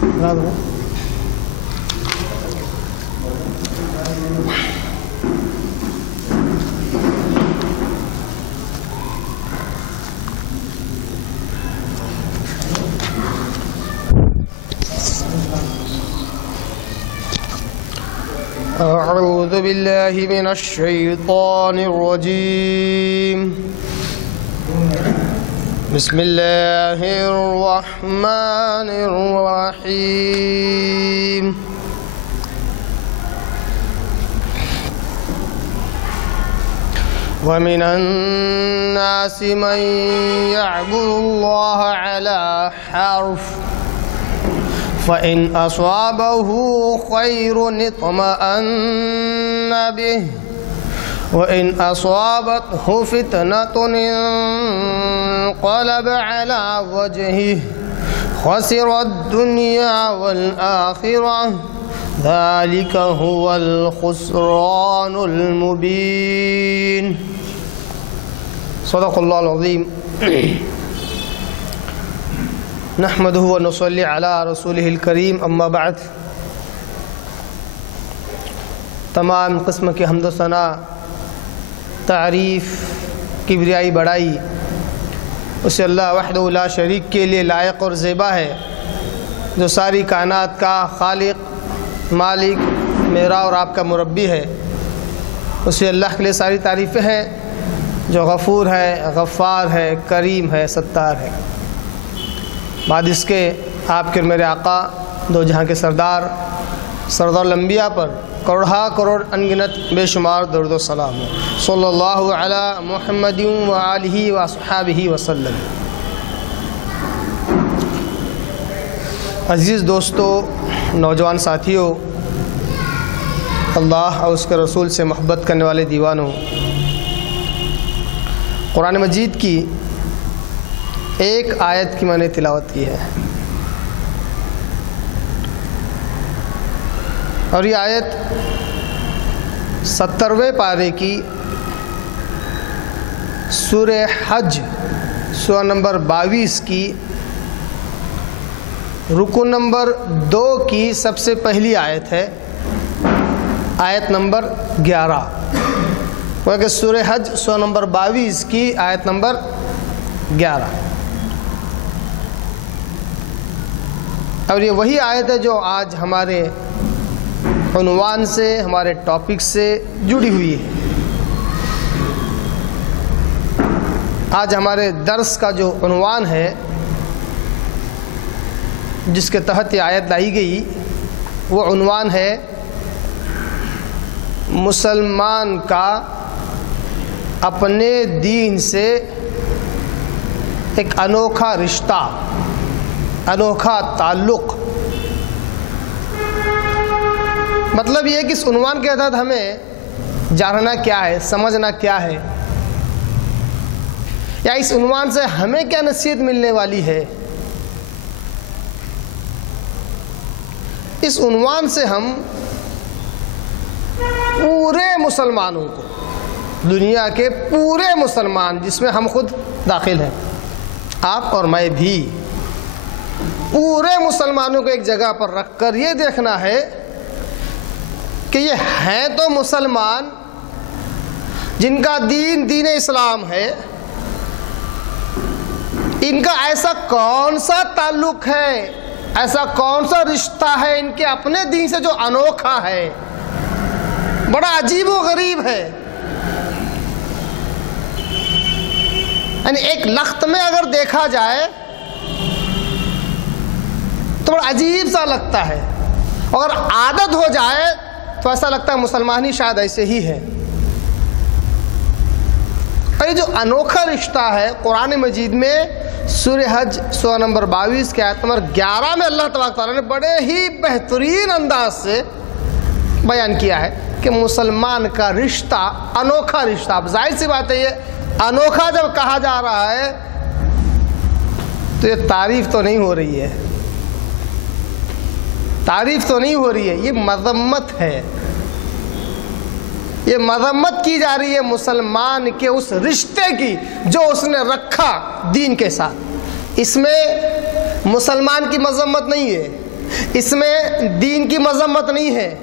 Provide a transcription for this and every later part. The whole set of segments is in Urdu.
أعوذ بالله من الشيطان الرجيم بسم الله الرحمن الرحيم ومن الناس من يعبد الله على حرف فإن أصابه خير اطمأن به وإن أصابته فتنة انقلب على وجهه خسر الدنيا والآخرة ذلك هو الخسران المبين صدق الله العظيم نحمده ونصلي على رسوله الكريم اما بعد تمام قسم کی حمد و ثنا تعریف کبریائی بڑائی اسے اللہ وحدہ لا شریک کے لیے لائق اور زیبا ہے، جو ساری کائنات کا خالق، مالک، میرا اور آپ کا مربی ہے۔ اسے اللہ کے لیے ساری تعریفیں ہیں، جو غفور ہے، غفار ہے، کریم ہے، ستار ہے۔ بعد اس کے آپ کے میرے آقا دو جہاں کے سردار الانبیاء پر کروڑہا کروڑ انگنت بے شمار درود و سلام ہو، صلی اللہ علی محمد وآلہ وصحبہ وسلم۔ عزیز دوستو، نوجوان ساتھیوں، اللہ اور اس کے رسول سے محبت کرنے والے دیوانوں، قرآن مجید کی ایک آیت کی میں نے تلاوت کی ہے، اور یہ آیت 70ویں پارے کی سورہ حج سورہ نمبر 22 کی رکو نمبر 2 کی سب سے پہلی آیت ہے، آیت نمبر 11، کہ سورہ حج سورہ نمبر 22 کی آیت نمبر 11، اور یہ وہی آیت ہے جو آج ہمارے عنوان سے، ہمارے ٹاپک سے جڑی ہوئی ہے۔ آج ہمارے درس کا جو عنوان ہے، جس کے تحت یہ آیت لائی گئی، وہ عنوان ہے مسلمان کا اپنے دین سے ایک انوکھا رشتہ، انوکھا تعلق۔ مطلب یہ کہ اس عنوان کے تحت ہمیں جاننا کیا ہے، سمجھنا کیا ہے، یا اس عنوان سے ہمیں کیا نصیحت ملنے والی ہے۔ اس عنوان سے ہم پورے مسلمانوں کو، دنیا کے پورے مسلمان جس میں ہم خود داخل ہیں، آپ اور میں بھی، پورے مسلمانوں کو ایک جگہ پر رکھ کر یہ دیکھنا ہے کہ یہ ہیں تو مسلمان جن کا دین اسلام ہے، ان کا ایسا کون سا تعلق ہے، ایسا کون سا رشتہ ہے ان کے اپنے دین سے جو انوکھا ہے، بڑا عجیب و غریب ہے۔ یعنی ایک لخت میں اگر دیکھا جائے تو بڑا عجیب سا لگتا ہے، اگر عادت ہو جائے تو ایسا لگتا ہے مسلمان ہی شاید ایسے ہی ہے۔ اور یہ جو انوکھا رشتہ ہے، قرآن مجید میں سورہ حج سورہ نمبر 22 کے آیت نمبر 11 میں اللہ تبارک تعالیٰ نے بڑے ہی بہترین انداز سے بیان کیا ہے کہ مسلمان کا رشتہ انوکھا رشتہ۔ اب ظاہر سی بات ہے، یہ انوکھا جب کہا جا رہا ہے تو یہ تعریف تو نہیں ہو رہی ہے، تعریف تو نہیں ہو رہی ہے، یہ مذمت ہے، یہ مذمت کی جا رہی ہے مسلمان کے اس رشتے کی جو اس نے رکھا دین کے ساتھ۔ اس میں مسلمان کی مذمت نہیں ہے، اس میں دین کی مذمت نہیں ہے،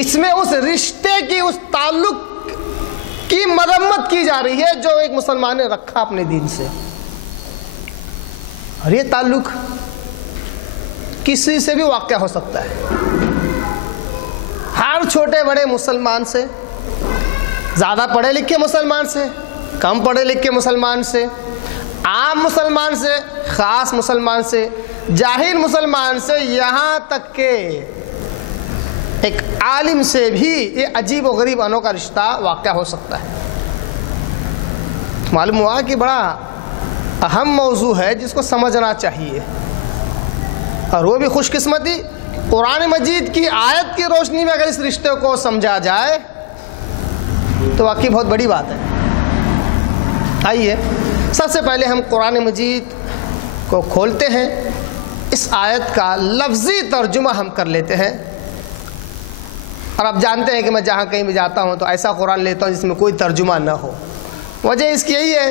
اس میں اس رشتے کی، اس تعلق کی مرمت کی جا رہی ہے جو ایک مسلمان نے رکھا اپنے دین سے. اور یہ تعلق کسی سے بھی واقع ہو سکتا ہے، ہر چھوٹے بڑے مسلمان سے، زیادہ پڑھے لکھے مسلمان سے، کم پڑھے لکھے مسلمان سے، عام مسلمان سے، خاص مسلمان سے، جاہل مسلمان سے، یہاں تک کہ ایک عالم سے بھی یہ عجیب و غریب انوکھا رشتہ واقع ہو سکتا ہے. معلوم ہوا کہ بڑا اہم موضوع ہے جس کو سمجھنا چاہیے، اور وہ بھی خوش قسمتی قرآن مجید کی آیت کی روشنی میں اگر اس رشتے کو سمجھا جائے تو واقعی بہت بڑی بات ہے. آئیے سب سے پہلے ہم قرآن مجید کو کھولتے ہیں، اس آیت کا لفظی ترجمہ ہم کر لیتے ہیں. اور آپ جانتے ہیں کہ میں جہاں کہیں بھی جاتا ہوں تو ایسا قرآن لیتا ہوں جس میں کوئی ترجمہ نہ ہو. وجہ اس کی یہی ہے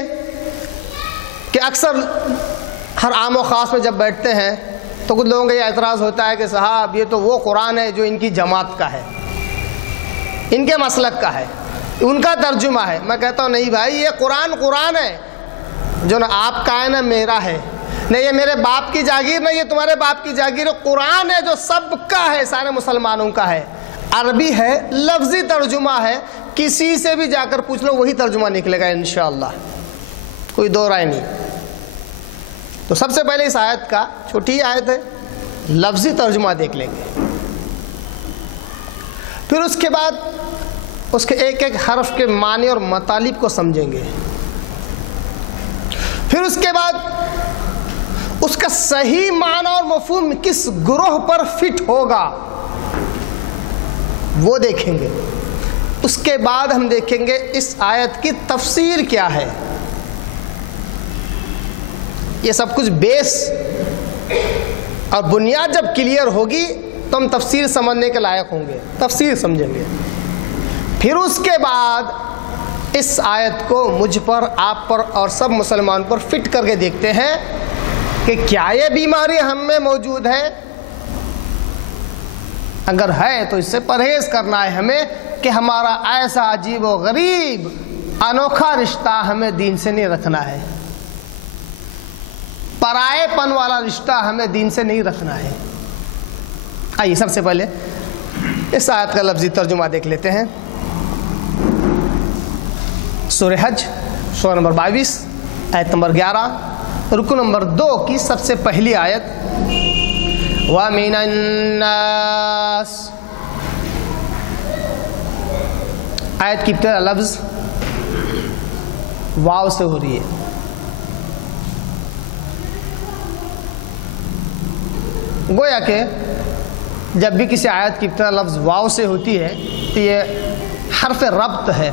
کہ اکثر ہر عام و خاص میں جب بیٹھتے ہیں تو کچھ لوگوں کا یہ اعتراض ہوتا ہے کہ صاحب یہ تو وہ قرآن ہے جو ان کی جماعت کا ہے، ان کے مسلک کا ہے، ان کا ترجمہ ہے. میں کہتا ہوں نہیں بھائی، یہ قرآن ہے جو نہ آپ کا ہے نہ میرا ہے، نہ یہ میرے باپ کی جاگیر نہ یہ تمہارے باپ کی جاگیر. قرآن ہے جو سب کا ہے، سارے مسلمانوں کا ہے. عربی ہے، لفظی ترجمہ ہے، کسی سے بھی جا کر پوچھ لو وہی ترجمہ نکلے گا انشاءاللہ، کوئی دو رائے نہیں. تو سب سے پہلے اس آیت کا، چھوٹی آیت ہے، لفظی ترجمہ دیکھ لیں گے. پھر اس کے بعد اس کے ایک ایک حرف کے معنی اور مطالب کو سمجھیں گے. پھر اس کے بعد اس کا صحیح معنی اور مفہوم کس گروہ پر فٹ ہوگا وہ دیکھیں گے. اس کے بعد ہم دیکھیں گے اس آیت کی تفسیر کیا ہے. یہ سب کچھ بیس اور بنیاد جب کلیئر ہوگی تو ہم تفسیر سمجھنے کے لائق ہوں گے، تفسیر سمجھیں گے. پھر اس کے بعد اس آیت کو مجھ پر، آپ پر اور سب مسلمان پر فٹ کر کے دیکھتے ہیں کہ کیا یہ بیماری ہم میں موجود ہے. اگر ہے تو اس سے پرہیز کرنا ہے ہمیں کہ ہمارا ایسا عجیب و غریب انوکھا رشتہ ہمیں دین سے نہیں رکھنا ہے، پرائے پن والا رشتہ ہمیں دین سے نہیں رکھنا ہے. آئیے سب سے پہلے اس آیت کا لفظی ترجمہ دیکھ لیتے ہیں. سورہ حج سورہ نمبر 22 آیت نمبر 11 رکو نمبر 2 کی سب سے پہلی آیت. وَمِنَ النَّاسِ، آیت کی ابتدا لفظ واو سے ہو رہی ہے. گویا کہ جب بھی کسی آیت کی ابتدا لفظ واو سے ہوتی ہے تو یہ حرف ربط ہے،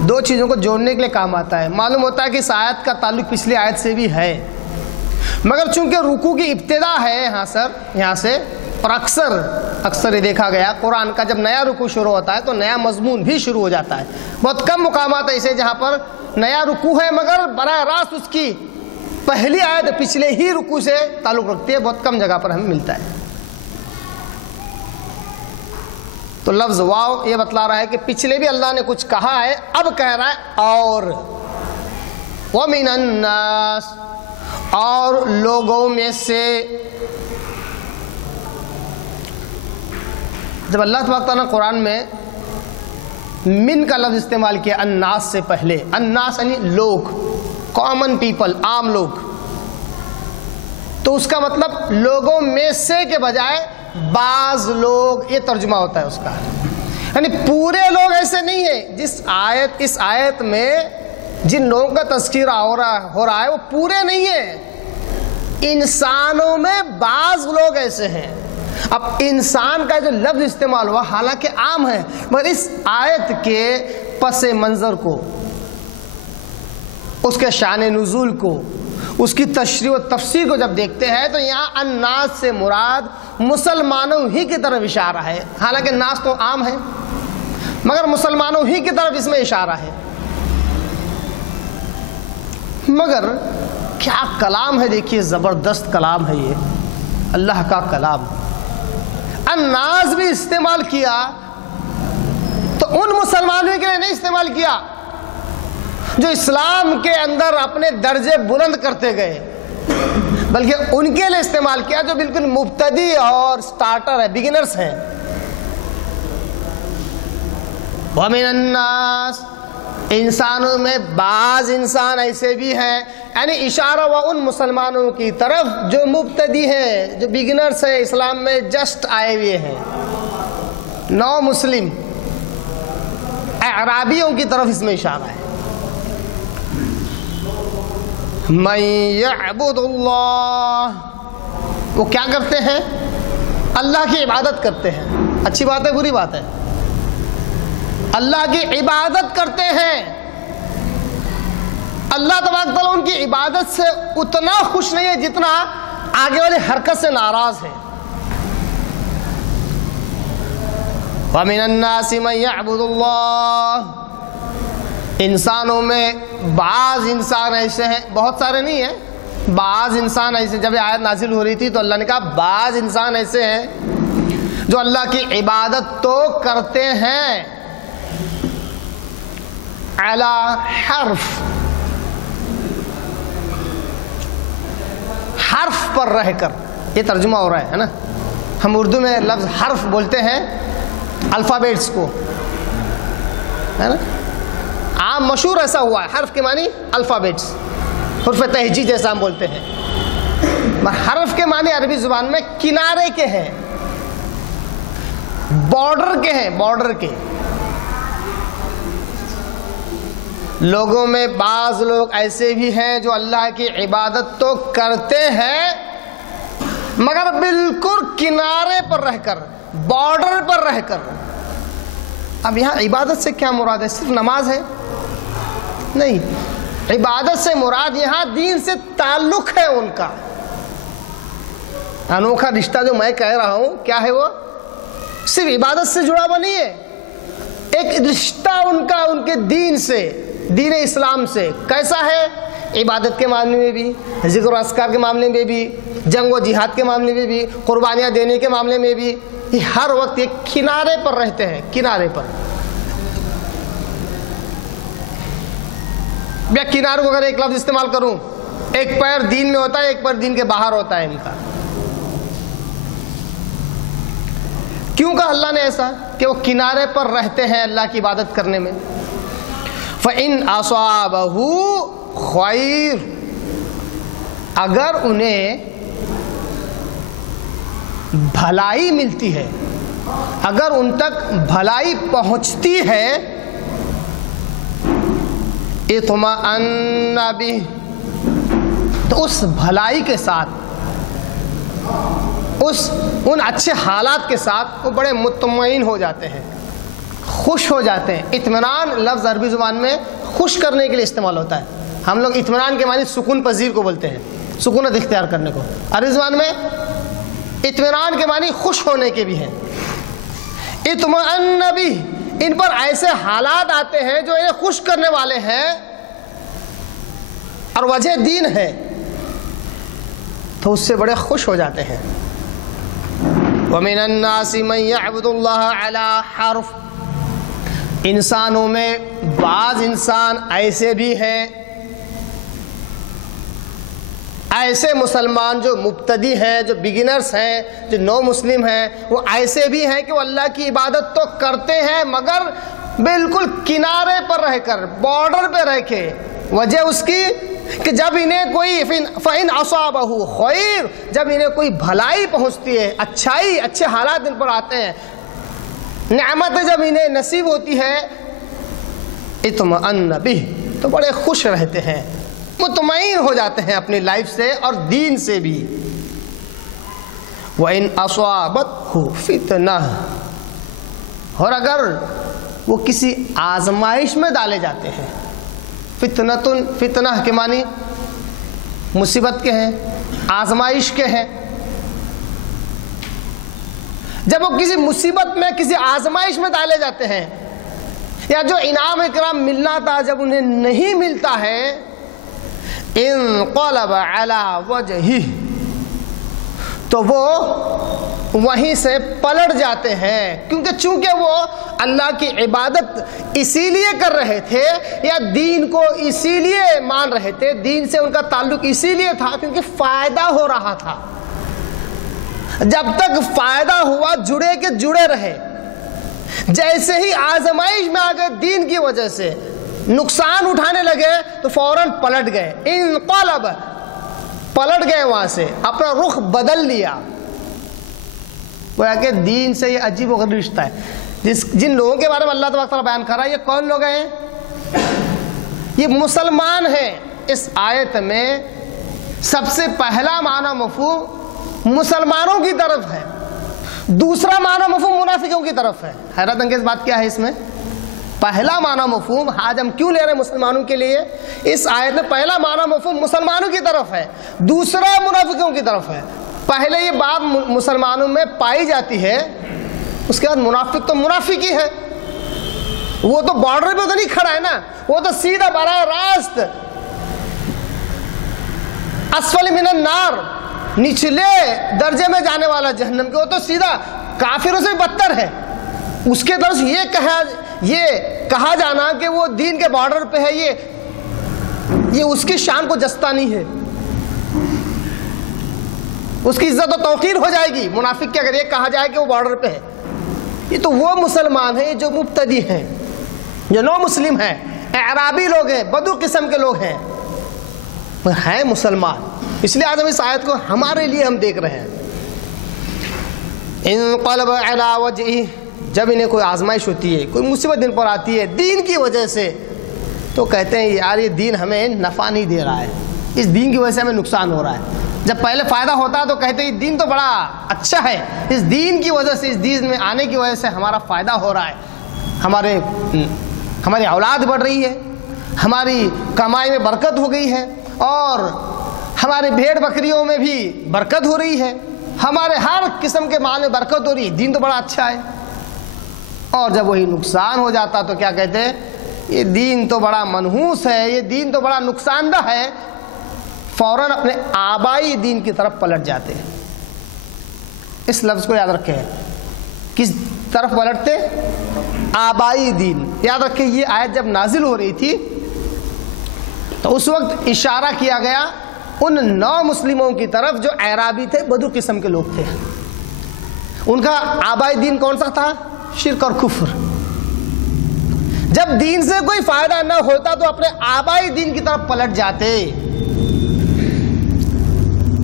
دو چیزوں کو جوڑنے کے لیے کام آتا ہے. معلوم ہوتا ہے کہ اس آیت کا تعلق پچھلی آیت سے بھی ہے، مگر چونکہ رکوع کی ابتدا ہے یہاں سے، اور اکثر یہ دیکھا گیا قرآن کا جب نیا رکوع شروع ہوتا ہے تو نیا مضمون بھی شروع ہو جاتا ہے. بہت کم مقامات ایسے جہاں پر نیا رکوع ہے مگر براہ راست اس کی پہلی آیت پچھلے ہی رکوع سے تعلق رکھتی ہے، بہت کم جگہ پر ہمیں ملتا ہے. تو لفظ واو یہ بتلا رہا ہے کہ پچھلے بھی اللہ نے کچھ کہا ہے، اب کہہ رہا ہے اور. وَمِنَ النَّاسِ، اور لوگوں میں سے. جب اللہ تبارک تعالیٰ نے قرآن میں من کا لفظ استعمال کیا الناس سے پہلے، الناس یعنی لوگ، کامن پیپل، عام لوگ، تو اس کا مطلب لوگوں میں سے کے بجائے بعض لوگ، یہ ترجمہ ہوتا ہے اس کا. یعنی پورے لوگ ایسے نہیں ہیں. اس آیت میں جن لوگوں کا تذکرہ ہو رہا ہے وہ پورے نہیں ہیں. انسانوں میں بعض لوگ ایسے ہیں. اب انسان کا جو لفظ استعمال ہوا حالانکہ عام ہے، مگر اس آیت کے پس منظر کو، اس کے شان نزول کو، اس کی تشریح و تفسیر کو جب دیکھتے ہیں تو یہاں الناس سے مراد مسلمانوں ہی کی طرف اشارہ ہے. حالانکہ ناس تو عام ہے مگر مسلمانوں ہی کی طرف اس میں اشارہ ہے. مگر کیا کلام ہے، دیکھیے زبردست کلام ہے یہ. اللہ کا کلام. الناس بھی استعمال کیا تو ان مسلمانوں کے لیے نہیں استعمال کیا جو اسلام کے اندر اپنے درجے بلند کرتے گئے، بلکہ ان کے لیے استعمال کیا جو بالکل مبتدی اور سٹارٹر ہے، بگنرز ہیں. وَمِنَ النَّاسِ، انسانوں میں بعض انسان ایسے بھی ہیں، یعنی اشارہ وہ ان مسلمانوں کی طرف جو مبتدی ہیں، جو بگنرز ہیں، اسلام میں جسٹ آئے ہوئے ہیں، نو مسلم، اعرابیوں کی طرف اس میں اشارہ ہے. مَن يَعْبُدُ اللَّهَ، وہ کیا کرتے ہیں؟ اللہ کی عبادت کرتے ہیں. اچھی بات ہے بری بات ہے؟ اللہ کی عبادت کرتے ہیں. اللہ تبارک تعالیٰ ان کی عبادت سے اتنا خوش نہیں ہے جتنا آگے والی حرکت سے ناراض ہے. وَمِنَ النَّاسِ مَن يَعْبُدُ اللَّهَ، انسانوں میں بعض انسان ایسے ہیں، بہت سارے نہیں ہیں، بعض انسان ایسے. جب یہ آیت نازل ہو رہی تھی تو اللہ نے کہا بعض انسان ایسے ہیں جو اللہ کی عبادت تو کرتے ہیں علی حرف، حرف پر رہ کر. یہ ترجمہ ہو رہا ہے نا. ہم اردو میں لفظ حرف بولتے ہیں الفابیٹس کو، ہے نا. عام مشہور ایسا ہوا ہے، حرف کے معنی الفابیٹس، حرف تہجی جیسا ہم بولتے ہیں. حرف کے معنی عربی زبان میں کنارے کے ہیں، بارڈر کے ہیں، بارڈر کے. لوگوں میں بعض لوگ ایسے بھی ہیں جو اللہ کی عبادت تو کرتے ہیں مگر بالکل کنارے پر رہ کر، بارڈر پر رہ کر. اب یہاں عبادت سے کیا مراد ہے؟ صرف نماز ہے؟ نہیں، عبادت سے مراد یہاں دین سے تعلق ہے ان کا. انوکھا رشتہ جو میں کہہ رہا ہوں کیا ہے؟ وہ صرف عبادت سے جڑا ہوا نہیں ہے، ایک رشتہ ان کا ان کے دین سے، دین اسلام سے. کیسا ہے؟ عبادت کے معاملے میں بھی، ذکر و اذکار کے معاملے میں بھی، جنگ و جہاد کے معاملے میں بھی، قربانیاں دینے کے معاملے میں بھی. یہ ہر وقت یہ کنارے پر رہتے ہیں، کنارے پر. یا کنارے کو اگر ایک لفظ استعمال کروں، ایک پیر دین میں ہوتا ہے، ایک پیر دین کے باہر ہوتا ہے ان کا. کیوں کہا اللہ نے ایسا؟ کہ وہ کنارے پر رہتے ہیں اللہ کی عبادت کرنے میں. فَإِنْ أَصَابَهُ خَيْرٌ، اگر انہیں بھلائی ملتی ہے، اگر ان تک بھلائی پہنچتی ہے، اطمأن بہ، تو اس بھلائی کے ساتھ، ان اچھے حالات کے ساتھ وہ بڑے مطمئن ہو جاتے ہیں، خوش ہو جاتے ہیں. اطمینان لفظ عربی زبان میں خوش کرنے کے لیے استعمال ہوتا ہے. ہم لوگ اطمینان کے معنی سکون پذیر کو بولتے ہیں، سکونت اختیار کرنے کو. عربی زبان میں اطمینان کے معنی خوش ہونے کے بھی ہیں. اطمئن بہ، ان پر ایسے حالات آتے ہیں جو انہیں خوش کرنے والے ہیں اور وجہ دین ہے، تو اس سے بڑے خوش ہو جاتے ہیں. وَمِنَ النَّاسِ مَن يَعْبُدُ اللَّهَ عَلَى حَرْفٍ، انسانوں میں بعض انسان ایسے بھی ہیں، ایسے مسلمان جو مبتدی ہیں، جو بگنرز ہیں، جو نو مسلم ہیں، وہ ایسے بھی ہیں کہ وہ اللہ کی عبادت تو کرتے ہیں مگر بالکل کنارے پر رہ کر، بارڈر پہ رہ کے. وجہ اس کی کہ جب انہیں کوئی فَإِنْ أَصَابَهُ خَيْرٌ، جب انہیں کوئی بھلائی پہنچتی ہے، اچھائی، اچھے حالات ان پر آتے ہیں، نعمتیں جب انہیں نصیب ہوتی ہے، اطمئن بہ، تو بڑے خوش رہتے ہیں، مطمئن ہو جاتے ہیں اپنی لائف سے اور دین سے بھی. وَإِنْ أَصَابَتْهُ فِتْنَةٌ، اور اگر وہ کسی آزمائش میں ڈالے جاتے ہیں. فتنتن، فتنہ کے معنی مصیبت کے ہیں، آزمائش کے ہیں. جب وہ کسی مصیبت میں، کسی آزمائش میں ڈالے جاتے ہیں، یا جو انعام اکرام ملنا تھا جب انہیں نہیں ملتا ہے، انقلب علی وجہہ، تو وہ وہیں سے پلٹ جاتے ہیں، کیونکہ چونکہ وہ اللہ کی عبادت اسی لیے کر رہے تھے یا دین کو اسی لیے مان رہے تھے، دین سے ان کا تعلق اسی لیے تھا کیونکہ فائدہ ہو رہا تھا۔ جب تک فائدہ ہوا جڑے کے جڑے رہے، جیسے ہی آزمائش میں آ گئے دین کی وجہ سے نقصان اٹھانے لگے تو فوراً پلٹ گئے، انقلب، پلٹ گئے، وہاں سے اپنا رخ بدل لیا۔ گویا کہ دین سے یہ عجیب و غریب رشتہ ہے۔ جن لوگوں کے بارے میں اللہ تبارک تعالیٰ بیان کر رہا ہے، یہ کون لوگ ہیں؟ یہ مسلمان ہیں۔ اس آیت میں سب سے پہلا معنی مفہوم مسلمانوں کی طرف ہے، دوسرا معنی مفہوم منافقوں کی طرف ہے۔ حیرت انگیز بات کیا ہے اس میں؟ پہلا معنی مفہوم آج ہم کیوں لے رہے ہیں مسلمانوں کے لیے؟ اس آیت میں پہلا معنی مفہوم مسلمانوں کی طرف ہے، دوسرا منافقوں کی طرف ہے۔ پہلے یہ بات مسلمانوں میں پائی جاتی ہے، اس کے بعد منافق تو منافق ہی ہے، وہ تو بارڈر پہ تو نہیں کھڑا ہے نا، وہ تو سیدھا براہ راست اسفل من النار، نچلے درجے میں جانے والا جہنم کے، وہ تو سیدھا کافروں سے بدتر ہے۔ اس کے طرف یہ کہا جانا کہ وہ دین کے بارڈر پہ ہے، یہ اس کی شان کو جستا نہیں ہے، اس کی عزت و توقیر ہو جائے گی منافق کے اگر یہ کہا جائے کہ وہ بارڈر پہ ہے۔ یہ تو وہ مسلمان ہیں جو مبتدی ہیں، جو نو مسلم ہیں، اعرابی لوگ ہیں، بدو قسم کے لوگ ہیں، وہ ہیں مسلمان۔ اس لیے آج ہم اس آیت کو ہمارے لیے ہم دیکھ رہے ہیں۔ انقلب علی وجہہ، جب انہیں کوئی آزمائش ہوتی ہے، کوئی مصیبت دن پر آتی ہے دین کی وجہ سے، تو کہتے ہیں یار یہ دین ہمیں نفع نہیں دے رہا ہے، اس دین کی وجہ سے ہمیں نقصان ہو رہا ہے۔ جب پہلے فائدہ ہوتا ہے تو کہتے ہیں یہ دین تو بڑا اچھا ہے، اس دین کی وجہ سے، اس دین میں آنے کی وجہ سے ہمارا فائدہ ہو رہا ہے، ہماری اولاد بڑھ رہی ہے، ہماری کمائی میں برکت ہو گئی ہے، اور ہمارے بھیڑ بکریوں میں بھی برکت ہو رہی ہے، ہمارے ہر قسم کے مال میں برکت ہو رہی ہے، دین تو بڑا اچھا ہے۔ اور جب وہی نقصان ہو جاتا تو کیا کہتے ہیں؟ یہ دین تو بڑا منحوس ہے، یہ دین تو بڑا نقصان دہ ہے، فوراً اپنے آبائی دین کی طرف پلٹ جاتے ہیں۔ اس لفظ کو یاد رکھیں، کس طرف پلٹتے؟ آبائی دین۔ یاد رکھیں یہ آیت جب نازل ہو رہی تھی تو اس وقت اشارہ کیا گیا ان نو مسلموں کی طرف جو اعرابی تھے، بدو قسم کے لوگ تھے۔ ان کا آبائی دین کون سا تھا؟ شرک اور کفر۔ جب دین سے کوئی فائدہ نہ ہوتا تو اپنے آبائی دین کی طرف پلٹ جاتے۔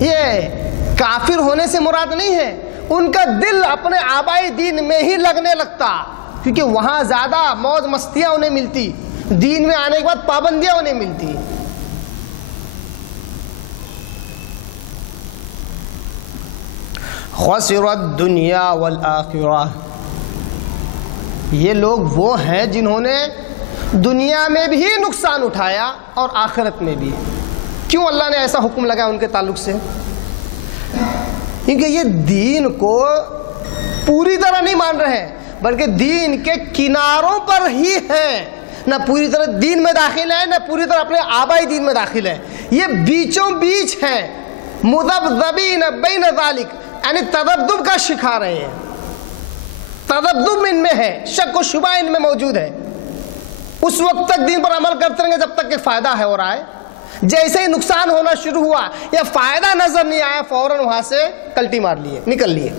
یہ کافر ہونے سے مراد نہیں ہے، ان کا دل اپنے آبائی دین میں ہی لگنے لگتا، کیونکہ وہاں زیادہ موج مستیاں انہیں ملتی، دین میں آنے کے بعد پابندیاں انہیں ملتی۔ خسر الدنیا والآخرہ، یہ لوگ وہ ہیں جنہوں نے دنیا میں بھی نقصان اٹھایا اور آخرت میں بھی۔ کیوں اللہ نے ایسا حکم لگایا ان کے تعلق سے؟ کیونکہ یہ دین کو پوری طرح نہیں مان رہے ہیں، بلکہ دین کے کناروں پر ہی ہیں، نہ پوری طرح دین میں داخل ہیں، نہ پوری طرح اپنے آبائی دین میں داخل ہیں، یہ بیچوں بیچ ہیں، مذبذبین بین ذالک، یعنی تذبذب کا شکار ہیں، تذبذب ان میں ہے، شک و شبہ ان میں موجود ہے۔ اس وقت تک دین پر عمل کرتے رہیں گے جب تک کہ فائدہ ہے ہو رہا ہے، جیسے ہی نقصان ہونا شروع ہوا یا فائدہ نظر نہیں آیا فوراً وہاں سے کلٹی مار لیے، نکل لیے۔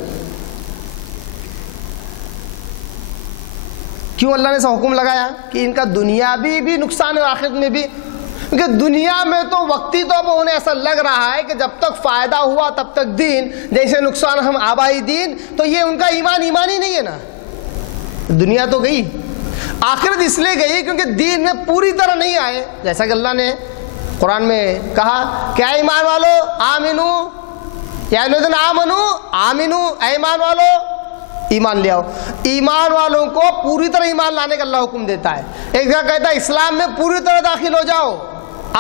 کیوں اللہ نے ایسا حکم لگایا کہ ان کا دنیاوی بھی نقصان ہے اور آخرت میں بھی؟ کیونکہ دنیا میں تو وقتی طور پر انہیں ایسا لگ رہا ہے کہ جب تک فائدہ ہوا تب تک دین، جیسے نقصان ہم آبائی دین، تو یہ ان کا ایمان ہی نہیں ہے نا، دنیا تو گئی۔ آخرت اس لیے گئی کیونکہ دین میں پوری طرح نہیں آئے، جیسا کہ اللہ نے قرآن میں کہا کہ اے ایمان والو آمنو، یا الذین آمنو آمنو، اے ایمان والو ایمان لے آؤ۔ ایمان والوں کو پوری طرح ایمان لانے کا اللہ حکم دیتا ہے۔ ایک جگہ کہتا ہے اسلام میں پوری طرح داخل ہو جاؤ،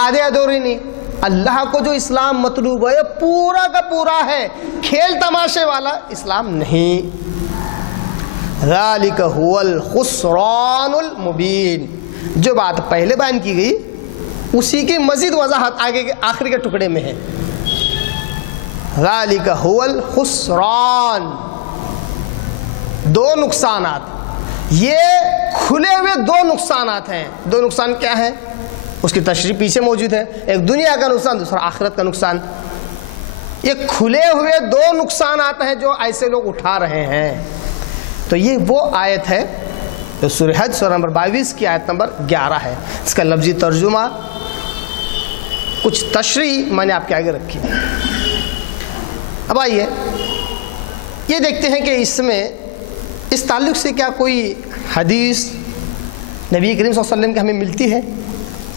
آدھے ادھوری نہیں۔ اللہ کو جو اسلام مطلوب ہے پورا کا پورا ہے، کھیل تماشے والا اسلام نہیں۔ ذالک هو الخسران المبین، جو بات پہلے بیان کی گئی اسی کی مزید وضاحت آگے کے آخری کے ٹکڑے میں ہے۔ ذالک هو الخسران، دو نقصانات، یہ کھلے ہوئے دو نقصانات ہیں۔ دو نقصان کیا ہیں؟ اس کی تشریح پیچھے موجود ہے، ایک دنیا کا نقصان، دوسرا آخرت کا نقصان۔ یہ کھلے ہوئے دو نقصانات ہیں جو ایسے لوگ اٹھا رہے ہیں۔ تو یہ وہ آیت ہے جو سورہ حج سورہ نمبر 22 کی آیت نمبر 11 ہے۔ اس کا لفظی ترجمہ، کچھ تشریح میں نے آپ کے آگے رکھی۔ اب آئیے یہ دیکھتے ہیں کہ اس میں اس تعلق سے کیا کوئی حدیث نبی کریم صلی اللہ علیہ وسلم کی ہمیں ملتی ہے؟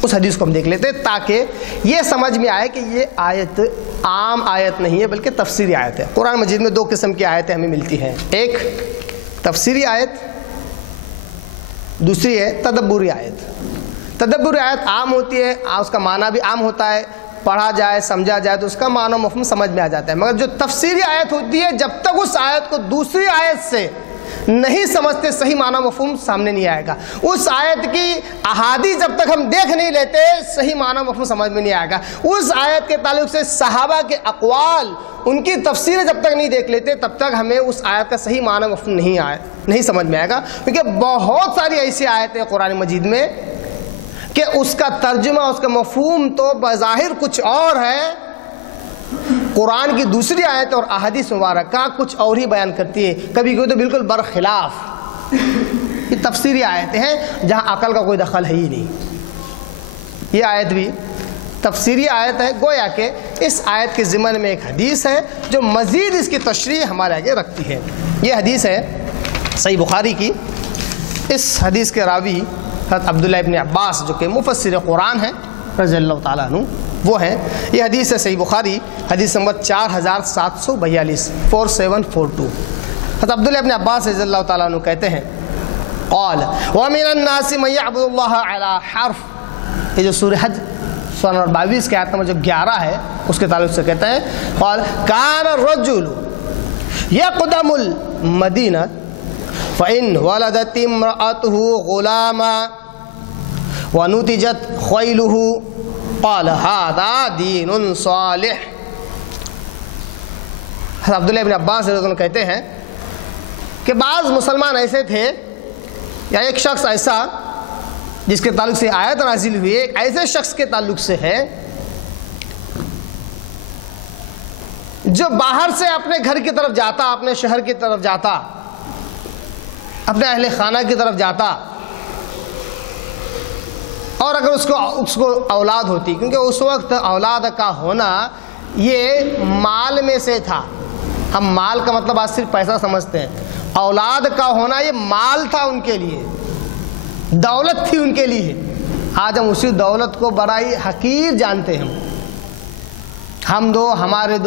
اس حدیث کو ہم دیکھ لیتے ہیں تاکہ یہ سمجھ میں آئے کہ یہ آیت عام آیت نہیں ہے بلکہ تفسیری آیت ہے۔ قرآن مجید میں دو قسم کی آیتیں ہمیں ملتی ہیں، ایک تفسیری آیت، دوسری ہے تدبری آیت۔ تدبری آیت عام ہوتی ہے، اس کا معنی بھی عام ہوتا ہے، پڑھا جائے سمجھا جائے تو اس کا معنی و مفہوم سمجھ میں آ جاتا ہے۔ مگر جو تفسیری آیت ہوتی ہے، جب تک اس آیت کو دوسری آیت سے نہیں سمجھتے صحیح معنی و مفہوم سامنے نہیں آئے گا۔ اس آیت کی احادیث جب تک ہم دیکھ نہیں لیتے صحیح معنی و مفہوم سمجھ میں نہیں آئے گا۔ اس آیت کے تعلق سے صحابہ کے اقوال، ان کی تفسیریں جب تک نہیں دیکھ لیتے تب تک ہمیں اس آیت کا صحیح معنی و مفہوم نہیں سمجھ میں آئے گا، کیونکہ بہت ساری ایسی آیتیں قرآن مجید میں کہ اس کا ترجمہ، اس کا مفہوم تو بظاہر کچھ اور ہے، قرآن کی دوسری آیت اور احادیث مبارکہ کچھ اور ہی بیان کرتی ہے، کبھی کوئی تو بالکل برخلاف۔ یہ تفسیری آیتیں ہیں جہاں عقل کا کوئی دخل ہے ہی نہیں۔ یہ آیت بھی تفسیری آیت ہے، گویا کہ اس آیت کے ضمن میں ایک حدیث ہے جو مزید اس کی تشریح ہمارے آگے رکھتی ہے۔ یہ حدیث ہے صحیح بخاری کی۔ اس حدیث کے راوی حضرت عبداللہ ابن عباس جو کہ مفسر قرآن ہیں رضی اللہ تعالیٰ عنہ، وہ ہیں۔ یہ حدیث ہے صحیح بخاری، حدیث نمبر 4742، 4742۔ حضرت عبداللہ ابن عباس رضی اللہ تعالیٰ عنہ کہتے ہیں قال وَمِنَ النَّاسِ مَن يَعْبُدُ اللَّهَ عَلَى حَرْفٍ۔ یہ جو سورہ حج سورہ نمبر 22 کے آیت نمبر جو 11 ہے اس کے تعلق سے کہتے ہیں قال كَانَ الرَّجُلُ يَقْدَمُ الْمَدِينَةَ فَإِنْ وَلَدَتِ امْرَأَتُهُ غُلَامًا وَنُتِجَتْ خَيْلُهُ قال هذا دین صالح۔ حضرت عبداللہ ابن عباس رضی اللہ عنہ کہتے ہیں کہ بعض مسلمان ایسے تھے، یا ایک شخص ایسا جس کے تعلق سے آیت نازل ہوئی، ایک ایسے شخص کے تعلق سے ہے جو باہر سے اپنے گھر کی طرف جاتا، اپنے شہر کی طرف جاتا، اپنے اہل خانہ کی طرف جاتا، اور اگر اس کو اولاد ہوتی، کیونکہ اس وقت اولاد کا ہونا یہ مال میں سے تھا۔ ہم مال کا مطلب آج صرف پیسہ سمجھتے ہیں، اولاد کا ہونا یہ مال تھا ان کے لیے، دولت تھی ان کے لیے۔ آج ہم اسی دولت کو بڑا ہی حقیر جانتے ہیں۔ ہم دو ہمارے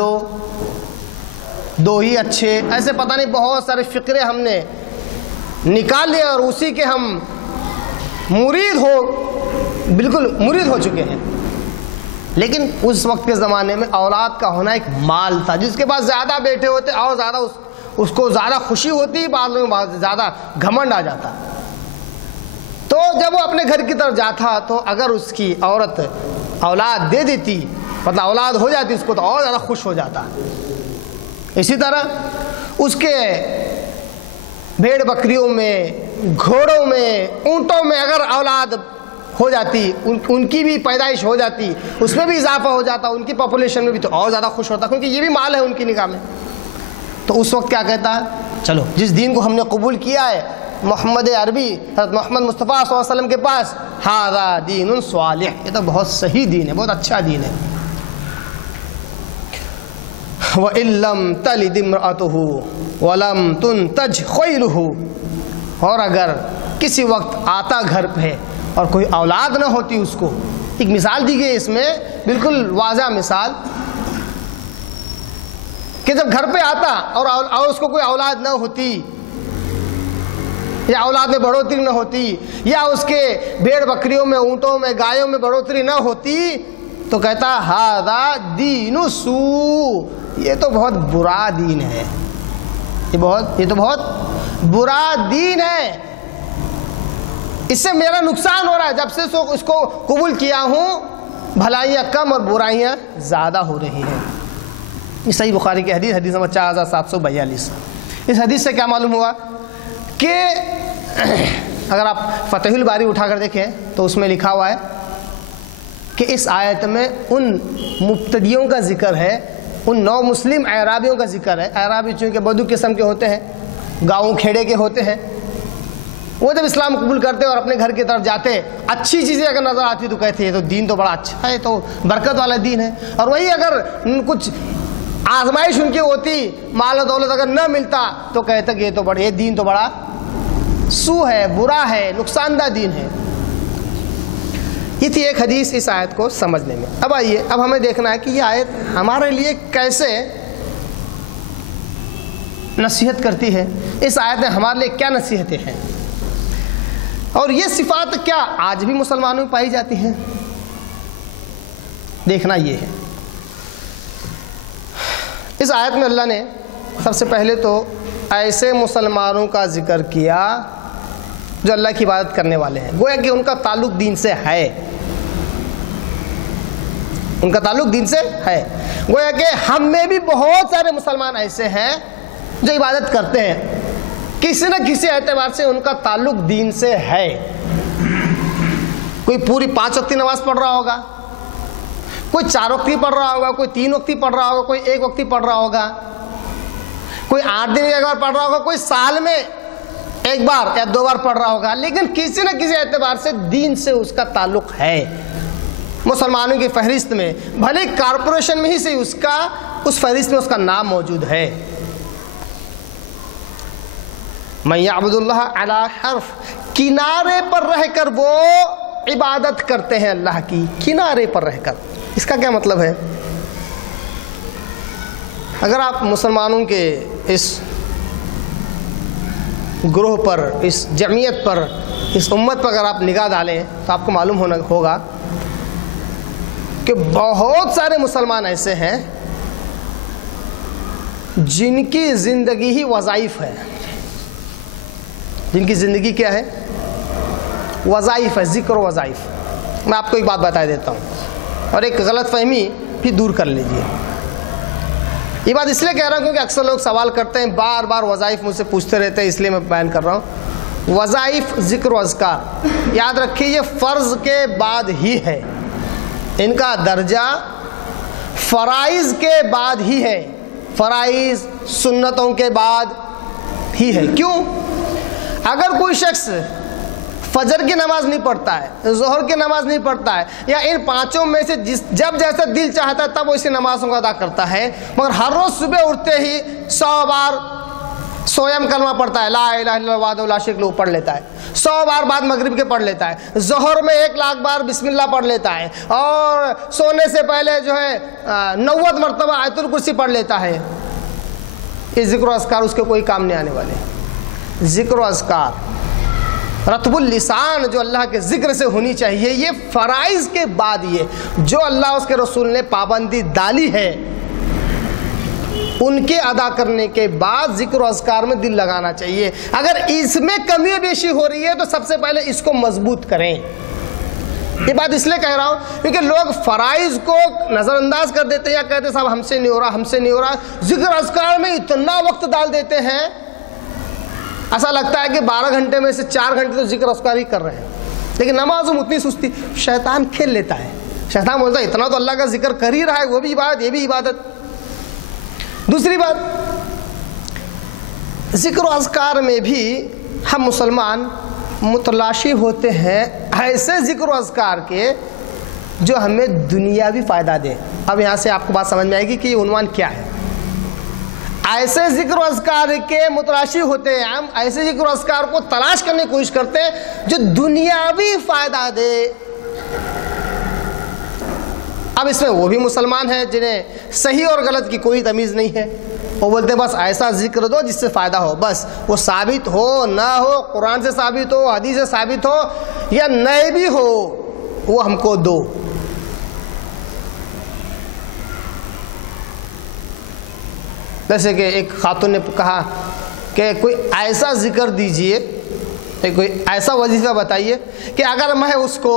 دو ہی اچھے، ایسے پتہ نہیں بہت سارے فقرے ہم نے نکال لیے اور اسی کے ہم بالکل مرید ہو چکے ہیں۔ لیکن اس وقت کے زمانے میں اولاد کا ہونا ایک مال تھا، جس کے پاس زیادہ بیٹے ہوتے اور زیادہ اس کو زیادہ خوشی ہوتی، بعض لوگوں میں زیادہ گھمنڈ آ جاتا۔ تو جب وہ اپنے گھر کی طرف جاتا تو اگر اس کی عورت اولاد دے دیتی، مطلب اولاد ہو جاتی اس کو، تو اور زیادہ خوش ہو جاتا۔ اسی طرح اس کے بھیڑ بکریوں میں، گھوڑوں میں، اونٹوں میں اگر اولاد ہو جاتی، ان کی بھی پیدائش ہو جاتی، اس میں بھی اضافہ ہو جاتا، ان کی پاپولیشن میں بھی، تو اور زیادہ خوش ہوتا، کیونکہ یہ بھی مال ہے ان کی نگاہ میں۔ تو اس وقت کیا کہتا ہے، چلو جس دین کو ہم نے قبول کیا ہے، محمد عربی حضرت محمد مصطفیٰ صلی اللہ علیہ وسلم کے پاس، ھذا دین صالح، یہ تو بہت صحیح دین ہے، بہت اچھا دین ہے۔ وَإِن لَّمْ تَلِدِ امْرَأَتُهُ وَلَمْ تُنْتَجْ خَيْلُهُ، اور اگر کسی وقت آتا گھر پہ اور کوئی اولاد نہ ہوتی اس کو، ایک مثال دی گئی اس میں بالکل واضح مثال، کہ جب گھر پہ آتا اور اس کو کوئی اولاد نہ ہوتی، یا اولاد میں بڑھوتری نہ ہوتی، یا اس کے بھیڑ بکریوں میں، اونٹوں میں، گایوں میں بڑھوتری نہ ہوتی، تو کہتا ھذا دین سوء، یہ تو بہت برا دین ہے، یہ تو بہت برا دین ہے، اس سے میرا نقصان ہو رہا ہے، جب سے اس کو قبول کیا ہوں بھلائیاں کم اور برائیاں زیادہ ہو رہی ہیں۔ یہ صحیح بخاری کی حدیث، حدیث نمبر 4742۔ اس حدیث سے کیا معلوم ہوا کہ اگر آپ فتح الباری اٹھا کر دیکھیں تو اس میں لکھا ہوا ہے کہ اس آیت میں ان مبتدیوں کا ذکر ہے، ان نو مسلم اعرابیوں کا ذکر ہے۔ اعرابی چونکہ بدو قسم کے ہوتے ہیں، گاؤں کھیڑے کے ہوتے ہیں، وہ جب اسلام قبول کرتے اور اپنے گھر کی طرف جاتے، اچھی چیزیں اگر نظر آتی تو کہتے ہیں یہ تو دین تو بڑا اچھا ہے، تو برکت والا دین ہے۔ اور وہی اگر کچھ آزمائش ان کی ہوتی، مال و دولت اگر نہ ملتا تو کہتے کہ یہ دین تو بڑا سو ہے، برا ہے، نقصان دہ دین ہے۔ یہ تھی ایک حدیث اس آیت کو سمجھنے میں۔ اب آئیے، اب ہمیں دیکھنا ہے کہ یہ آیت ہمارے لیے کیسے نصیحت کرتی ہے، اس آیت میں ہمارے لیے کیا نصیحتیں ہیں، اور یہ صفات کیا آج بھی مسلمانوں میں پائی جاتی ہیں، دیکھنا یہ ہے۔ اس آیت میں اللہ نے سب سے پہلے تو ایسے مسلمانوں کا ذکر کیا جو اللہ کی عبادت کرنے والے ہیں، گویا کہ ان کا تعلق دین سے ہے، ان کا تعلق دین سے ہے۔ گویا کہ ہم میں بھی بہت سارے مسلمان ایسے ہیں جو عبادت کرتے ہیں، کسی نہ کسی اعتبار سے ان کا تعلق دین سے ہے۔ کوئی پوری 5 وقتی نماز پڑھ رہا ہوگا، کوئی 4 وقتی پڑھ رہا ہوگا، کوئی 3 وقتی پڑھ رہا ہوگا، کوئی 1 وقتی پڑھ رہا ہوگا، کوئی 8 دن میں ایک بار پڑھ رہا ہوگا، کوئی سال میں 1 بار یا 2 بار پڑھ رہا ہوگا، لیکن کسی نہ کسی اعتبار سے دین سے اس کا تعلق ہے۔ مسلمانوں کی فہرست میں، بھلے کارپوریشن میں ہی سے اس فہرست میں اس کا نام موجود ہے۔ من یعبد اللہ علی حرف، کنارے پر رہ کر وہ عبادت کرتے ہیں اللہ کی، کنارے پر رہ کر۔ اس کا کیا مطلب ہے؟ اگر آپ مسلمانوں کے اس گروہ پر، اس جمعیت پر، اس امت پر اگر آپ نگاہ ڈالیں تو آپ کو معلوم ہوگا کہ بہت سارے مسلمان ایسے ہیں جن کی زندگی ہی وظائف ہے، جن کی زندگی کیا ہے؟ وظائف ہے، ذکر و وظائف۔ میں آپ کو ایک بات بتا دیتا ہوں اور ایک غلط فہمی بھی دور کر لیجئے۔ یہ بات اس لیے کہہ رہا ہوں کیونکہ اکثر لوگ سوال کرتے ہیں، بار بار وظائف مجھ سے پوچھتے رہتے ہیں، اس لیے میں بیان کر رہا ہوں۔ وظائف، ذکر و اذکار، یاد رکھیے یہ فرض کے بعد ہی ہے، ان کا درجہ فرائض کے بعد ہی ہے، فرائض سنتوں کے بعد ہی ہے۔ کیوں؟ اگر کوئی شخص فجر کی نماز نہیں پڑھتا ہے، ظہر کی نماز نہیں پڑھتا ہے، یا ان 5 میں سے جب جیسا دل چاہتا ہے تب وہ اسی نمازوں کو ادا کرتا ہے، مگر ہر روز صبح اٹھتے ہی 100 بار سویم کلمہ پڑھتا ہے، لا الہ الا اللہ وحدہ لا شریک لہ پڑھ لیتا ہے، 100 بار بعد مغرب کے پڑھ لیتا ہے، ظہر میں 1,00,000 بار بسم اللہ پڑھ لیتا ہے، اور سونے سے پہلے جو ہے 90 مرتبہ آیت الکرسی پڑھ لیتا ہے، یہ ذکر و اذکار اس کے کوئی کام نہیں آنے والے۔ ذکر و اذکار، رطب اللسان جو اللہ کے ذکر سے ہونی چاہیے، یہ فرائض کے بعد، یہ جو اللہ اس کے رسول نے پابندی ڈالی ہے ان کے ادا کرنے کے بعد ذکر و اذکار میں دل لگانا چاہیے۔ اگر اس میں کمی بیشی ہو رہی ہے تو سب سے پہلے اس کو مضبوط کریں۔ یہ بات اس لیے کہہ رہا ہوں کیونکہ لوگ فرائض کو نظر انداز کر دیتے ہیں، یا کہتے ہیں صاحب ہم سے نہیں ہو رہا، ہم سے نہیں ہو رہا، ذکر اذکار میں اتنا وقت ڈال دیتے ہیں، ایسا لگتا ہے کہ 12 گھنٹے میں سے 4 گھنٹے تو ذکر اذکار ہی کر رہے ہیں، لیکن نماز میں اتنی سستی۔ شیطان کھیل لیتا ہے، شیطان بولتا ہے اتنا تو اللہ کا ذکر کر ہی رہا ہے، وہ بھی عبادت، یہ بھی عبادت۔ دوسری بات، ذکر و اذکار میں بھی ہم مسلمان متلاشی ہوتے ہیں ایسے ذکر و اذکار کے جو ہمیں دنیاوی فائدہ دے۔ اب یہاں سے آپ کو بات سمجھ میں آئے گی کہ یہ عنوان کیا ہے۔ ایسے ذکر و اذکار کے متلاشی ہوتے ہیں ہم، ایسے ذکر و اذکار کو تلاش کرنے کی کوشش کرتے ہیں جو دنیاوی فائدہ دے۔ اب اس میں وہ بھی مسلمان ہیں جنہیں صحیح اور غلط کی کوئی تمیز نہیں ہے، وہ بولتے ہیں بس ایسا ذکر دو جس سے فائدہ ہو، بس وہ ثابت ہو نہ ہو، قرآن سے ثابت ہو، حدیث سے ثابت ہو یا نئے بھی ہو، وہ ہم کو دو۔ جیسے کہ ایک خاتون نے کہا کہ کوئی ایسا ذکر دیجئے، کوئی ایسا وظیفہ بتائیے کہ اگر میں اس کو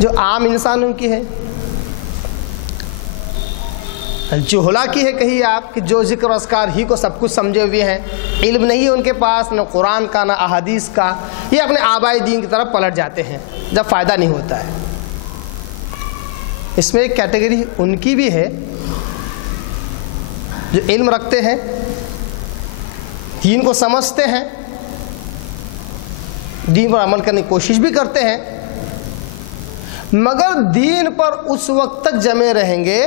جو عام انسانوں کی ہے؟ جہلا کی ہے کہیے آپ کہ جو ذکر و اذکار ہی کو سب کچھ سمجھے ہوئے ہیں، علم نہیں ہے ان کے پاس، نہ قرآن کا نہ احادیث کا، یہ اپنے آبائی دین کی طرف پلٹ جاتے ہیں جب فائدہ نہیں ہوتا ہے۔ اس میں ایک کیٹیگری ان کی بھی ہے جو علم رکھتے ہیں، دین کو سمجھتے ہیں، دین پر عمل کرنے کی کوشش بھی کرتے ہیں، مگر دین پر اس وقت تک جمے رہیں گے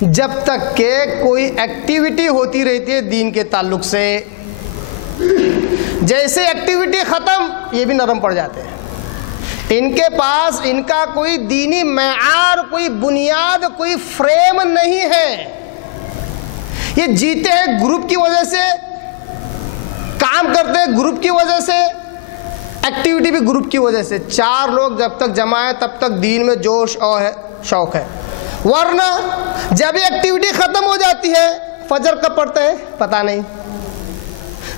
جب تک کہ کوئی ایکٹیویٹی ہوتی رہتی ہے دین کے تعلق سے۔ جیسے ایکٹیویٹی ختم، یہ بھی نرم پڑ جاتے ہیں۔ ان کے پاس ان کا کوئی دینی معیار، کوئی بنیاد، کوئی فریم نہیں ہے۔ یہ جیتے ہیں گروپ کی وجہ سے، کام کرتے ہیں گروپ کی وجہ سے، ایکٹیویٹی بھی گروپ کی وجہ سے۔ 4 لوگ جب تک جمع ہیں تب تک دین میں جوش اور شوق ہے، ورنہ جب یہ ایکٹیویٹی ختم ہو جاتی ہے، فجر کب پڑتے ہیں پتہ نہیں،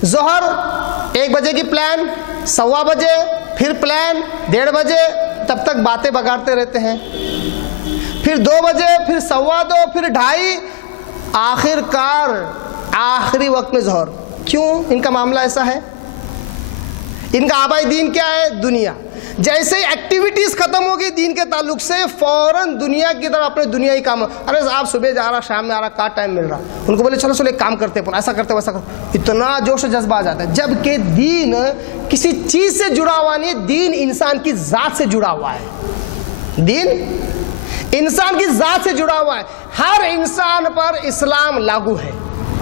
ظہر 1 بجے کی پلان، 1:15 بجے پھر پلان، 1:30 بجے، تب تک باتیں بگاڑتے رہتے ہیں، پھر 2 بجے، پھر 2:15، پھر 2:30، آخر کار آخری وقت میں ظہر۔ کیوں ان کا معاملہ ایسا ہے؟ ان کا آبائی دین کیا ہے؟ دنیا۔ جیسے ہی ایکٹیویٹیز ختم ہو گئی دین کے تعلق سے، فوراً دنیا کی طرف اپنے دنیائی کام، ارے آپ صبح جا رہا شام میں آ رہا، کہاں ٹائم مل رہا؟ ان کو بولے چلو ایک کام کرتے ہیں، ایسا کرتے ویسا کرتے، اتنا جوش و جذبہ آ جاتا ہے۔ جبکہ دین کسی چیز سے جڑا ہوا نہیں ہے، دین انسان کی ذات سے جڑا ہوا ہے۔ دین انسان کی ذات سے جڑا ہوا ہے، ہر انسان پر اسلام لاگو ہے،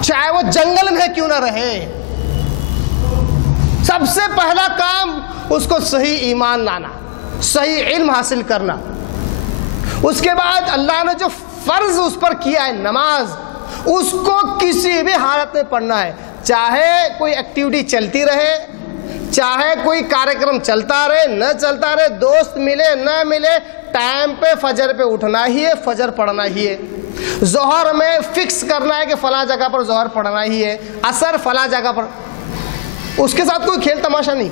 چاہے وہ جنگل میں کیوں نہ رہے۔ سب سے پہلا کام اس کو صحیح ایمان لانا، صحیح علم حاصل کرنا۔ اس کے بعد اللہ نے جو فرض اس پر کیا ہے نماز، اس کو کسی بھی حالت میں پڑھنا ہے، چاہے کوئی ایکٹیویٹی چلتی رہے، چاہے کوئی کارکرم چلتا رہے نہ چلتا رہے، دوست ملے نہ ملے، ٹائم پہ فجر پہ اٹھنا ہی ہے، فجر پڑھنا ہی ہے۔ ظہر میں فکس کرنا ہے کہ فلاں جگہ پر ظہر پڑھنا ہی ہے، عصر فلاں جگہ پر۔ اس کے ساتھ کوئی کھیل تماشا نہیں۔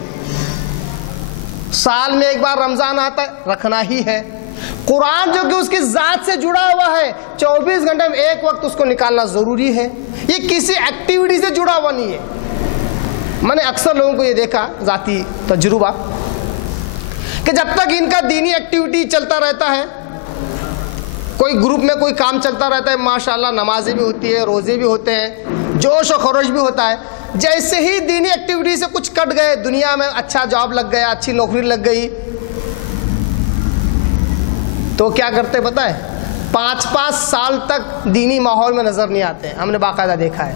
سال میں 1 بار رمضان آتا ہے، رکھنا ہی ہے۔ قرآن جو کہ اس کی ذات سے جڑا ہوا ہے، 24 گھنٹے میں 1 وقت اس کو نکالنا ضروری ہے۔ یہ کسی ایکٹیویٹی سے جڑا ہوا نہیں ہے۔ میں نے اکثر لوگوں کو یہ دیکھا، ذاتی تجربہ، کہ جب تک ان کا دینی ایکٹیویٹی چلتا رہتا ہے، کوئی گروپ میں کوئی کام چلتا رہتا ہے، ماشاءاللہ نمازیں بھی ہوتی ہے، روزے بھی ہوتے ہیں، جوش و خروش بھی ہوتا ہے، جیسے ہی دینی ایکٹیویٹی سے کچھ کٹ گئے، دنیا میں اچھا جاب لگ گیا، اچھی نوکری لگ گئی، تو کیا کرتے پتہ ہے؟ 5 سال تک دینی ماحول میں نظر نہیں آتے ہیں۔ ہم نے باقاعدہ دیکھا ہے۔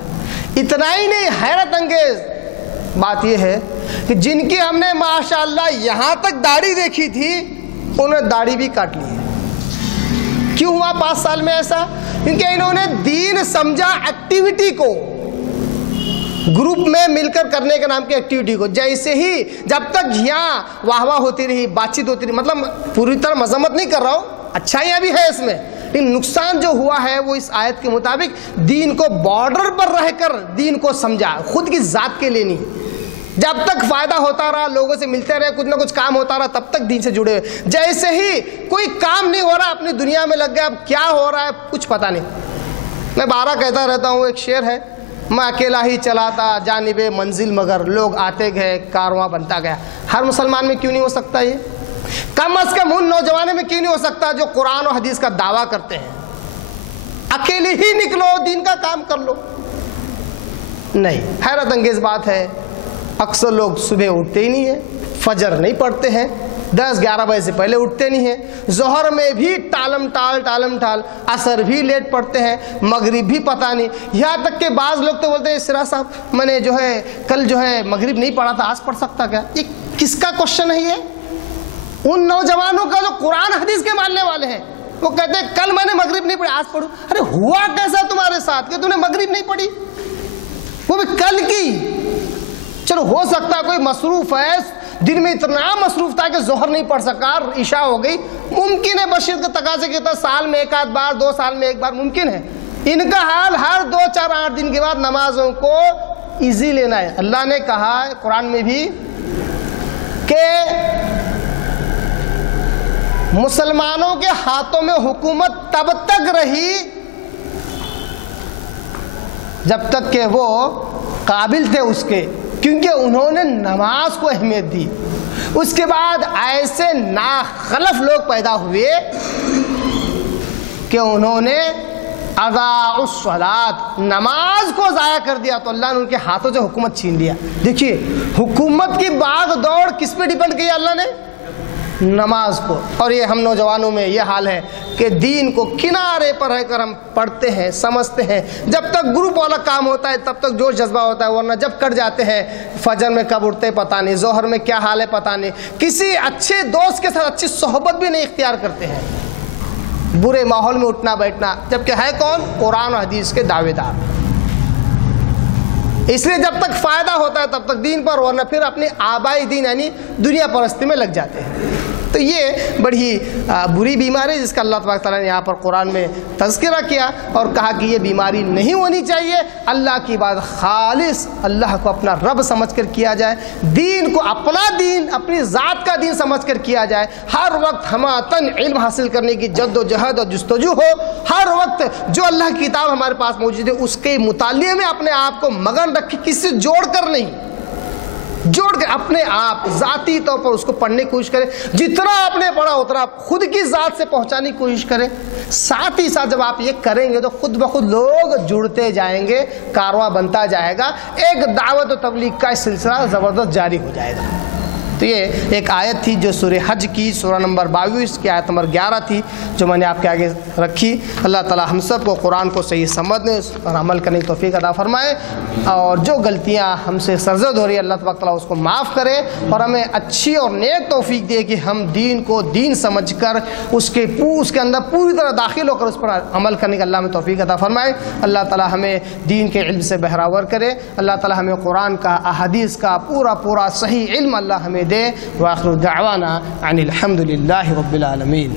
اتنا ہی نہیں، حیرت انگیز بات یہ ہے کہ جن کی ہم نے ماشاءاللہ یہاں تک داڑھی دیکھی تھی، انہوں نے داڑھی بھی کاٹ لی ہے۔ کیوں ہوا 5 سال میں ایسا؟ کیونکہ انہوں نے دین سمجھا ایکٹیویٹی کو، گروپ میں مل کر کرنے کے نام کی ایکٹیویٹی کو۔ جیسے ہی جب تک یہاں واہ واہ ہوتی رہی، بات چیت ہوتی رہی، مطلب پوری طرح مذمت نہیں کر رہا ہوں، اچھائیاں بھی ہے اس میں، لیکن نقصان جو ہوا ہے وہ اس آیت کے مطابق دین کو بارڈر پر رہ کر دین کو سمجھا، خود کی ذات کے لیے نہیں۔ جب تک فائدہ ہوتا رہا، لوگوں سے ملتے رہے، کچھ نہ کچھ کام ہوتا رہا، تب تک دین سے جڑے ہوئے۔ جیسے ہی کوئی کام نہیں ہو رہا، اپنی دنیا میں لگ گیا، اب کیا ہو رہا ہے کچھ پتہ نہیں۔ میں بارہ کہتا رہتا ہوں، ایک شعر ہے، میں اکیلا ہی چلاتا جانب منزل مگر لوگ آتے گئے کارواں بنتا گیا۔ ہر مسلمان میں کیوں نہیں ہو سکتا یہ؟ کم از کم ان نوجوانوں میں کیوں نہیں ہو سکتا جو قرآن و حدیث کا دعویٰ کرتے ہیں؟ اکیلے ہی نکلو، دین کا کام کر لو۔ نہیں، حیرت انگیز بات ہے، اکثر لوگ صبح اٹھتے ہی نہیں ہیں، فجر نہیں پڑھتے ہیں، 10-11 بجے سے پہلے اٹھتے نہیں ہیں، ظہر میں بھی ٹالم ٹال، عصر بھی لیٹ پڑھتے ہیں، مغرب بھی پتہ نہیں۔ یہاں تک کہ بعض لوگ تو بولتے ہیں سرا صاحب میں نے کل مغرب نہیں پڑھا تھا، آج پڑھ سکتا کیا؟ یہ کس کا کوشچن ہے؟ یہ ان نوجوانوں کا جو قرآن حدیث کے ماننے والے ہیں، وہ کہتے ہیں کل میں نے مغرب نہیں پڑھی، آج پڑھوں۔ ارے ہوا کیسا تمہارے ساتھ کہ تم نے مغرب نہیں پڑھی، وہ بھی کل کی؟ چلو ہو سکتا ہے کوئی مصروف ہے، دن میں اتنا مصروف تھا کہ ظہر نہیں پڑھ سکا، عشاء ہو گئی، ممکن ہے بشیر کے تقاضے کے طرح سال میں 1 آدھ بار، 2 سال میں 1 بار ممکن ہے۔ ان کا حال ہر 2, 4, 8 دن کے بعد نمازوں کو ایزی لینا ہے۔ اللہ نے کہا ہے قرآن میں بھی کہ مسلمانوں کے ہاتھوں میں حکومت تب تک رہی جب تک کہ وہ قابل تھے اس کے، کیونکہ انہوں نے نماز کو اہمیت دی۔ اس کے بعد ایسے ناخلف لوگ پیدا ہوئے کہ انہوں نے اضاعوا الصلاۃ، نماز کو ضائع کر دیا، تو اللہ نے ان کے ہاتھوں سے حکومت چھین لیا۔ دیکھیے حکومت کی باغ دوڑ کس پہ ڈیپینڈ کی اللہ نے؟ نماز کو۔ اور یہ ہم نوجوانوں میں یہ حال ہے کہ دین کو کنارے پر رہ کر ہم پڑھتے ہیں، سمجھتے ہیں، جب تک گروپ والا کام ہوتا ہے تب تک جوش جذبہ ہوتا ہے، ورنہ جب کٹ جاتے ہیں فجر میں کب اٹھتے پتہ نہیں، ظہر میں کیا حال ہے پتہ نہیں، کسی اچھے دوست کے ساتھ اچھی صحبت بھی نہیں اختیار کرتے ہیں، برے ماحول میں اٹھنا بیٹھنا، جبکہ ہے کون؟ قرآن و حدیث کے دعوے دار۔ اس لیے جب تک فائدہ ہوتا ہے تب تک دین پر، ورنہ پھر اپنے آبائی دین یعنی دنیا پرستی میں لگ جاتے ہیں۔ تو یہ بڑی بری بیماری ہے جس کا اللہ تبارک تعالیٰ نے یہاں پر قرآن میں تذکرہ کیا اور کہا کہ یہ بیماری نہیں ہونی چاہیے۔ اللہ کی بات خالص اللہ کو اپنا رب سمجھ کر کیا جائے، دین کو اپنا دین، اپنی ذات کا دین سمجھ کر کیا جائے، ہر وقت ہماتن علم حاصل کرنے کی جد و جہد اور جستجو ہو، ہر وقت جو اللہ کی کتاب ہمارے پاس موجود ہے اس کے مطالعے میں اپنے آپ کو مگن رکھے، کسی سے جوڑ کر نہیں، جوڑ کے اپنے آپ ذاتی طور پر اس کو پڑھنے کی کوشش کرے، جتنا آپ نے پڑھا اتنا خود کی ذات سے پہنچانے کی کوشش کرے۔ ساتھ ہی ساتھ جب آپ یہ کریں گے تو خود بخود لوگ جڑتے جائیں گے، کارواں بنتا جائے گا، ایک دعوت و تبلیغ کا سلسلہ زبردست جاری ہو جائے گا۔ تو یہ ایک آیت تھی جو سورہ حج کی سورہ نمبر 22 کی آیت نمبر 11 تھی جو میں نے آپ کے آگے رکھی۔ اللہ تعالی ہم سب کو قرآن کو صحیح سمجھنے اور عمل کرنے کی توفیق عطا فرمائے، اور جو غلطیاں ہم سے سرزد ہو رہی ہے اللہ تبارک تعالیٰ اس کو معاف کرے، اور ہمیں اچھی اور نیک توفیق دے کہ ہم دین کو دین سمجھ کر اس کے اندر پوری طرح داخل ہو کر اس پر عمل کرنے کا اللہ ہمیں توفیق عطا فرمائے۔ اللہ تعالیٰ ہمیں دین کے علم سے بہراور کرے، اللہ تعالیٰ ہمیں قرآن کا احادیث کا پورا صحیح علم اللہ ہمیں دے۔ وآخر دعوانا ان الحمد للہ رب العالمین۔